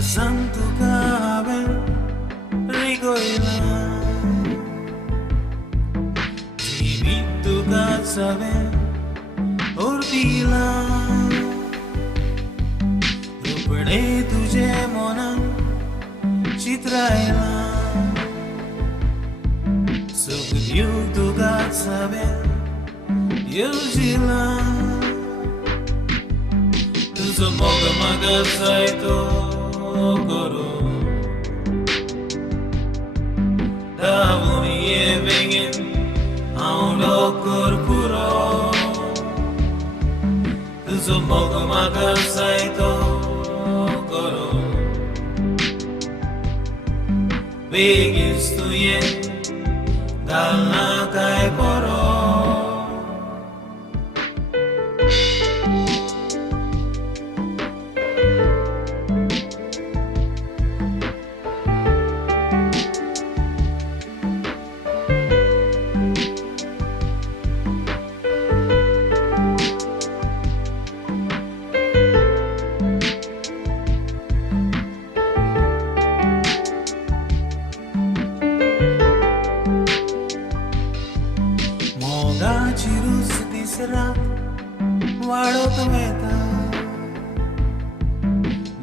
santo cabe rigoila Divito casabe orpila Rupade tuje mona चित्रायला सुखयुक्त गासाबे येऊजिला तुझं मग मग जायतो करू धावून ये बेगीन हांव लवकर पुरो तुझं मग मग जायतो करू Begins to yen Galna kai poro Chirus disra वाढत वेता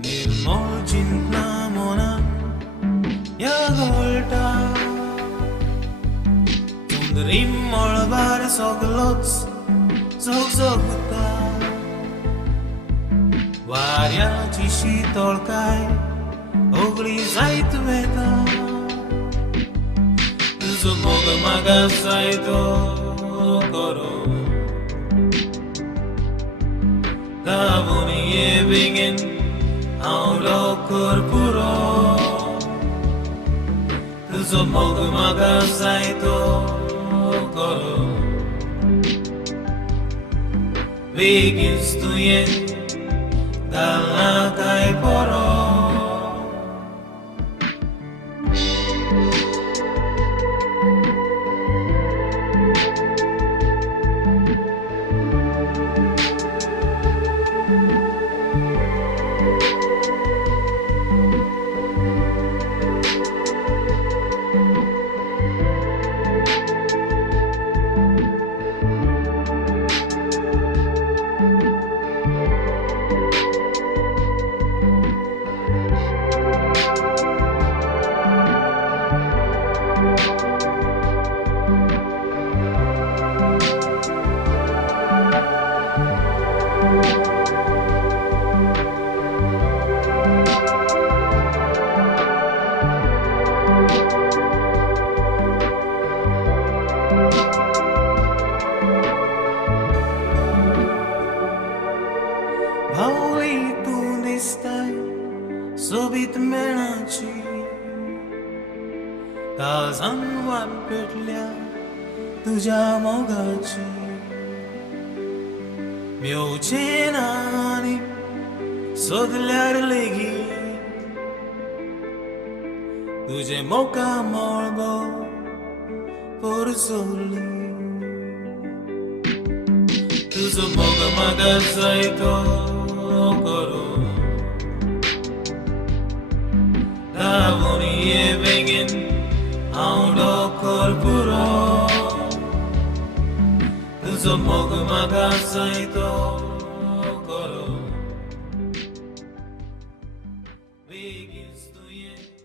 निर्मळ चिंतना मनात या घोळटा सुंदरी मळबार सगळोच झगझगता वाऱ्याची शीतळकाय ओगळी जायत वेता तुझो मोग मागा जायतो करो धावून ये बेगीन हांव लवकर पुरो तुझो मोग म्हाका जाय तो करो बेगीनच तुवें घालना काय परो भावली तू दिसताय सोबीत मेणाची काळजान वाट पेटल्या तुझ्या मोगाची मेवचे नानी सोदल्यार लेगीत तुझे मोका मळबो पोरसोली तुझो मोग म्हाका जाय तो करो धावून ये बेगीन हांव लवकर पुरो तुझो मोग म्हाका जाय तो करो बेगीनच तुवें